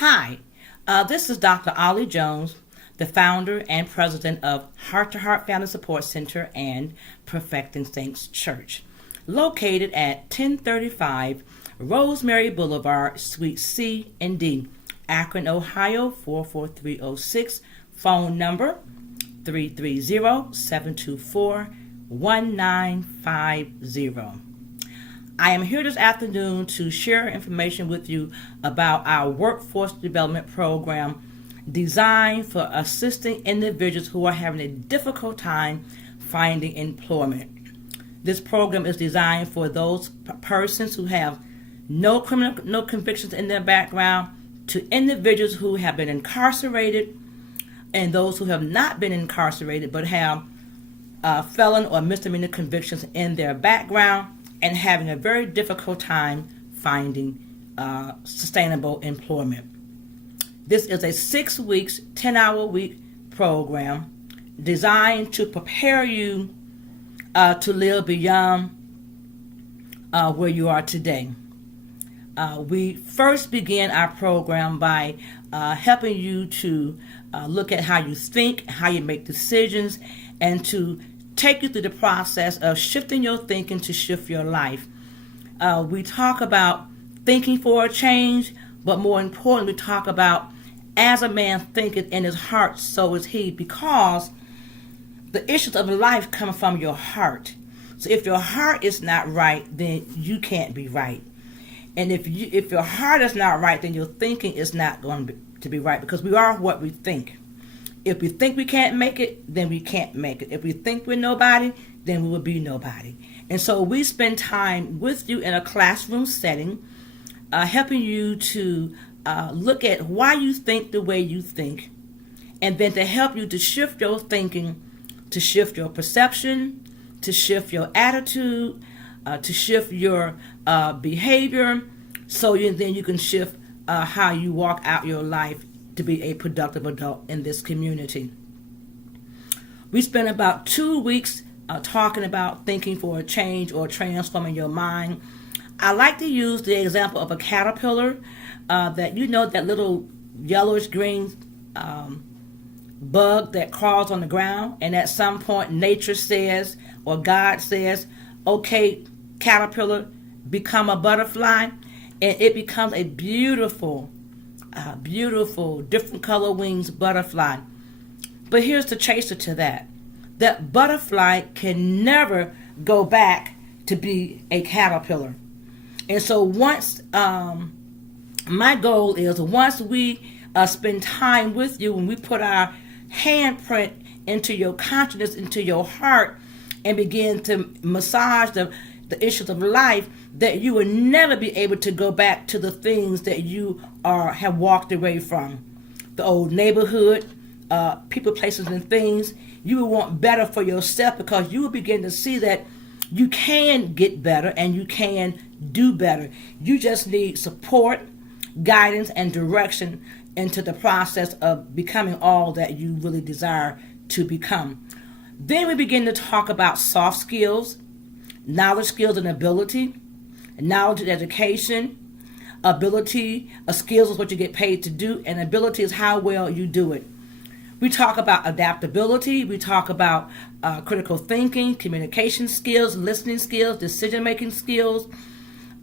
Hi, this is Dr. Ollie Jones, the founder and president of Heart to Heart Family Support Center and Perfecting Saints Church, located at 1035 Rosemary Boulevard, Suite C and D, Akron, Ohio 44306, phone number 330-724-1950. I am here this afternoon to share information with you about our workforce development program designed for assisting individuals who are having a difficult time finding employment. This program is designed for those persons who have no convictions in their background, to individuals who have been incarcerated, and those who have not been incarcerated but have felon or misdemeanor convictions in their background and having a very difficult time finding sustainable employment. This is a 6 weeks, 10-hour week program designed to prepare you to live beyond where you are today. We first began our program by helping you to look at how you think, how you make decisions, and to take you through the process of shifting your thinking to shift your life. We talk about thinking for a change, but more importantly, we talk about as a man thinketh in his heart, so is he, because the issues of life come from your heart. So if your heart is not right, then you can't be right. And if your heart is not right, then your thinking is not going to be right, because we are what we think. If we think we can't make it, then we can't make it. If we think we're nobody, then we will be nobody. And so we spend time with you in a classroom setting, helping you to look at why you think the way you think, and then to help you to shift your thinking, to shift your perception, to shift your attitude, to shift your behavior, so then you can shift how you walk out your life to be a productive adult in this community. We spent about 2 weeks talking about thinking for a change or transforming your mind. I like to use the example of a caterpillar, that little yellowish green bug that crawls on the ground, and at some point nature says, or God says, okay, caterpillar, become a butterfly, and it becomes a beautiful, different color wings butterfly. But here's the chaser to that. That butterfly can never go back to be a caterpillar. And so once, my goal is once we spend time with you, when we put our handprint into your consciousness, into your heart, and begin to massage the issues of life, that you will never be able to go back to the things that you have walked away from. The old neighborhood, people, places, and things. You will want better for yourself, because you will begin to see that you can get better and you can do better. You just need support, guidance, and direction into the process of becoming all that you really desire to become. Then we begin to talk about soft skills, knowledge, skills, and ability. Knowledge and education. Ability, skills is what you get paid to do, and ability is how well you do it. We talk about adaptability. We talk about critical thinking, communication skills, listening skills, decision-making skills,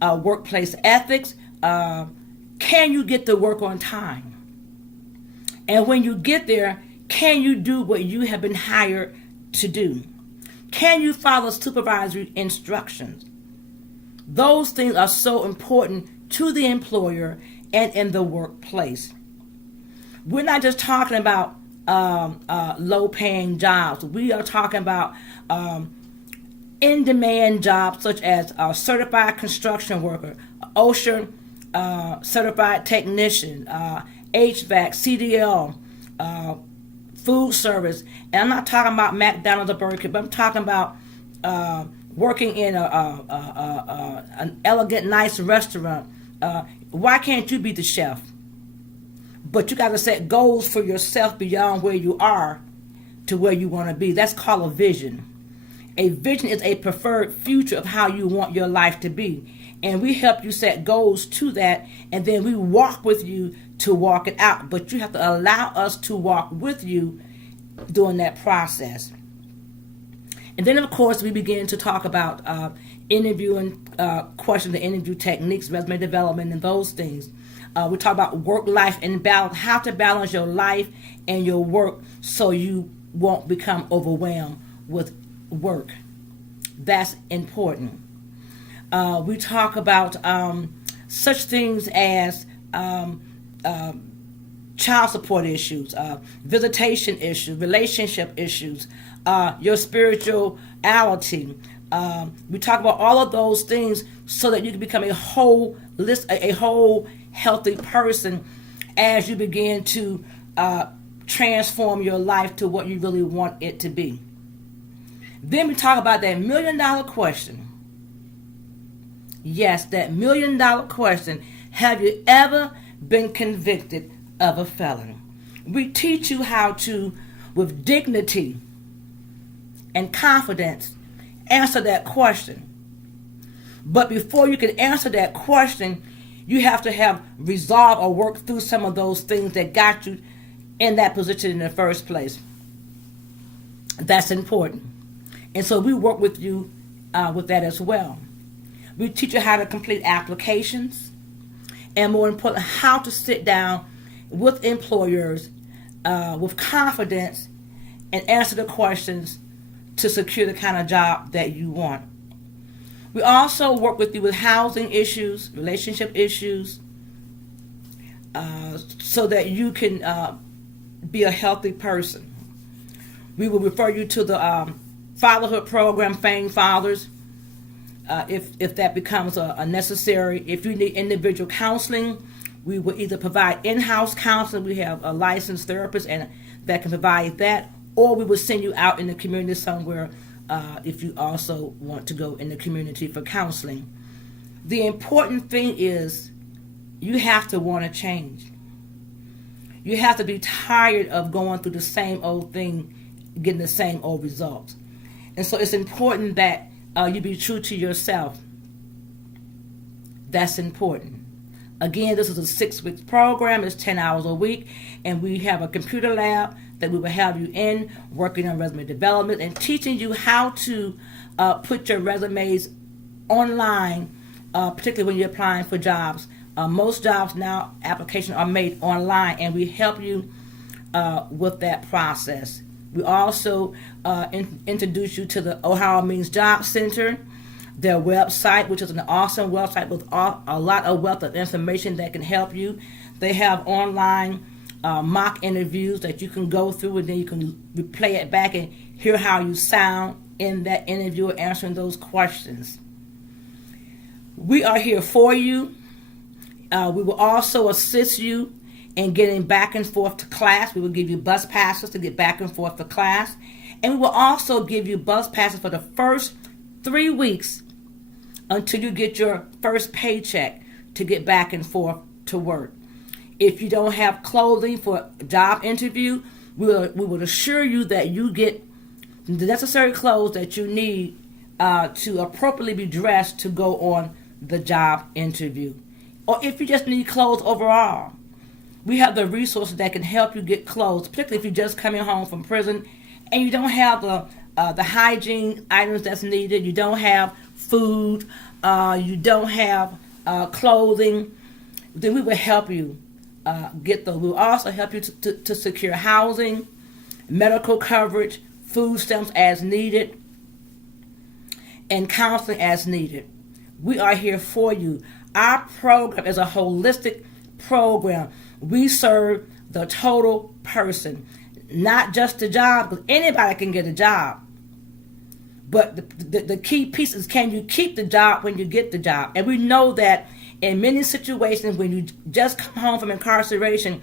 workplace ethics. Can you get to work on time? And when you get there, can you do what you have been hired to do? Can you follow supervisory instructions? Those things are so important to the employer and in the workplace. We're not just talking about low-paying jobs. We are talking about in-demand jobs, such as a certified construction worker, OSHA certified technician, HVAC, CDL, food service. And I'm not talking about McDonald's or Burger King, but I'm talking about working in an elegant, nice restaurant. Why can't you be the chef? But you got to set goals for yourself beyond where you are to where you want to be. That's called a vision. A vision is a preferred future of how you want your life to be. and we help you set goals to that, and then we walk with you to walk it out. But you have to allow us to walk with you during that process. And then, of course, we begin to talk about interviewing questions, the interview techniques, resume development, and those things. We talk about work-life and balance, how to balance your life and your work so you won't become overwhelmed with work. That's important. We talk about such things as child support issues, visitation issues, relationship issues, your spirituality. We talk about all of those things so that you can become a whole healthy person as you begin to transform your life to what you really want it to be. Then we talk about that $1 million question. Yes, that $1 million question. Have you ever been convicted of a felony? We teach you how to, with dignity and confidence, answer that question. But before you can answer that question, you have to have resolved or worked through some of those things that got you in that position in the first place. That's important. And so we work with you with that as well. We teach you how to complete applications, and more important, how to sit down with employers with confidence and answer the questions to secure the kind of job that you want. We also work with you with housing issues, relationship issues, so that you can be a healthy person. We will refer you to the fatherhood program, Famed Fathers, if that becomes a necessary. If you need individual counseling, we will either provide in-house counseling. We have a licensed therapist and that can provide that, or we will send you out in the community somewhere if you also want to go in the community for counseling. The important thing is you have to want to change. You have to be tired of going through the same old thing, getting the same old results. And so it's important that you be true to yourself. That's important. Again, this is a 6-week program. It's 10 hours a week. And we have a computer lab that we will have you in, working on resume development and teaching you how to put your resumes online, particularly when you're applying for jobs. Most jobs now, applications are made online, and we help you with that process. We also introduce you to the Ohio Means Job Center, their website, which is an awesome website with a lot of wealth of information that can help you. They have online mock interviews that you can go through, and then you can replay it back and hear how you sound in that interview answering those questions. We are here for you. We will also assist you in getting back and forth to class. We will give you bus passes to get back and forth to class. And we will also give you bus passes for the first 3 weeks until you get your first paycheck to get back and forth to work. If you don't have clothing for a job interview, we will assure you that you get the necessary clothes that you need to appropriately be dressed to go on the job interview. Or if you just need clothes overall, we have the resources that can help you get clothes, particularly if you're just coming home from prison and you don't have the hygiene items that's needed, you don't have food, you don't have clothing. Then we will help you get those. We will also help you to secure housing, medical coverage, food stamps as needed, and counseling as needed. We are here for you. Our program is a holistic program. We serve the total person, not just the job, because anybody can get a job. But the key piece is, can you keep the job when you get the job? And we know that in many situations when you just come home from incarceration,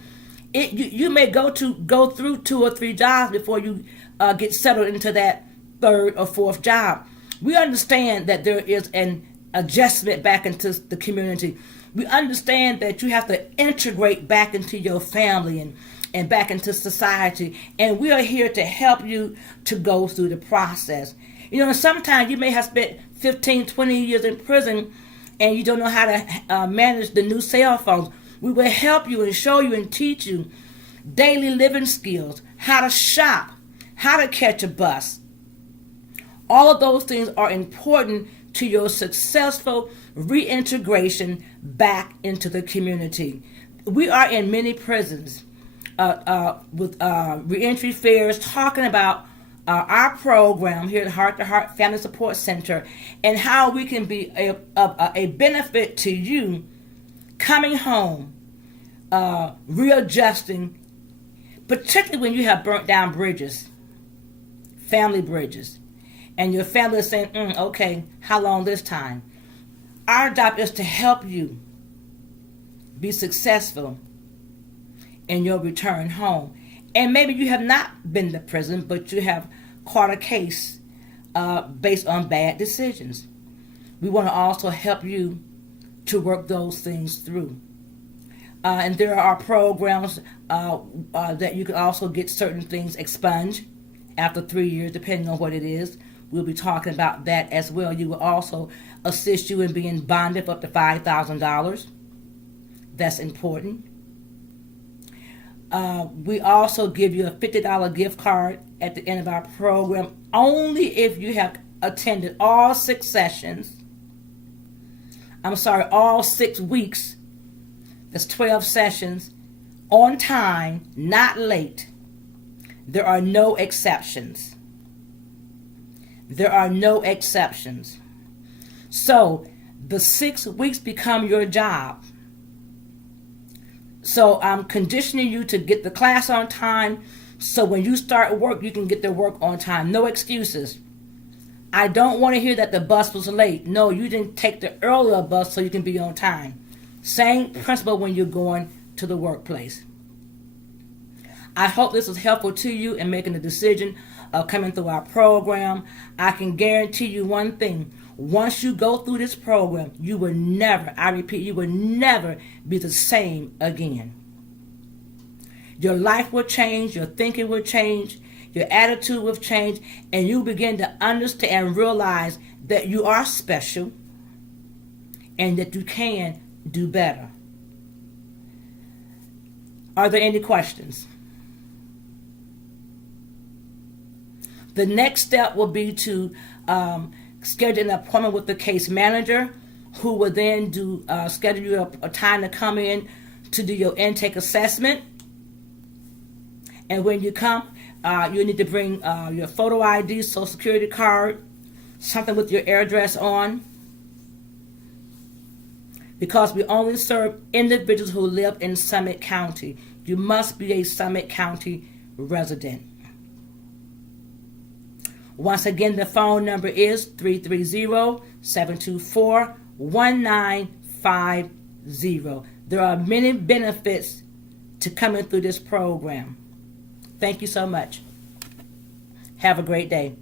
you may go through 2 or 3 jobs before you get settled into that 3rd or 4th job. We understand that there is an adjustment back into the community. We understand that you have to integrate back into your family and back into society. And we are here to help you to go through the process. You know, sometimes you may have spent 15, 20 years in prison, and you don't know how to manage the new cell phones, we will help you and show you and teach you daily living skills, how to shop, how to catch a bus. All of those things are important to your successful reintegration back into the community. We are in many prisons with reentry fairs talking about our program here at Heart to Heart Family Support Center and how we can be a benefit to you coming home, readjusting, particularly when you have burnt down bridges, family bridges, and your family is saying, okay, how long this time? Our job is to help you be successful in your return home. And maybe you have not been to prison, but you have caught a case based on bad decisions. We want to also help you to work those things through. And there are programs that you can also get certain things expunged after 3 years, depending on what it is. We'll be talking about that as well. You will also assist you in being bonded for up to $5,000. That's important. We also give you a $50 gift card at the end of our program, only if you have attended all 6 sessions. All 6 weeks. That's 12 sessions on time, not late. There are no exceptions. There are no exceptions. So the 6 weeks become your job. So I'm conditioning you to get the class on time, so when you start work, you can get the work on time. No excuses. I don't want to hear that the bus was late. No, you didn't take the earlier bus so you can be on time. Same principle when you're going to the workplace. I hope this was helpful to you in making the decision of coming through our program. I can guarantee you one thing. Once you go through this program, you will never, I repeat, you will never be the same again. Your life will change, your thinking will change, your attitude will change, and you begin to understand and realize that you are special and that you can do better. Are there any questions? The next step will be to schedule an appointment with the case manager, who will then schedule you a time to come in to do your intake assessment. And when you come, you need to bring your photo ID, social security card, something with your address on, because we only serve individuals who live in Summit County. You must be a Summit County resident. Once again, the phone number is 330-724-1950. There are many benefits to coming through this program. Thank you so much. Have a great day.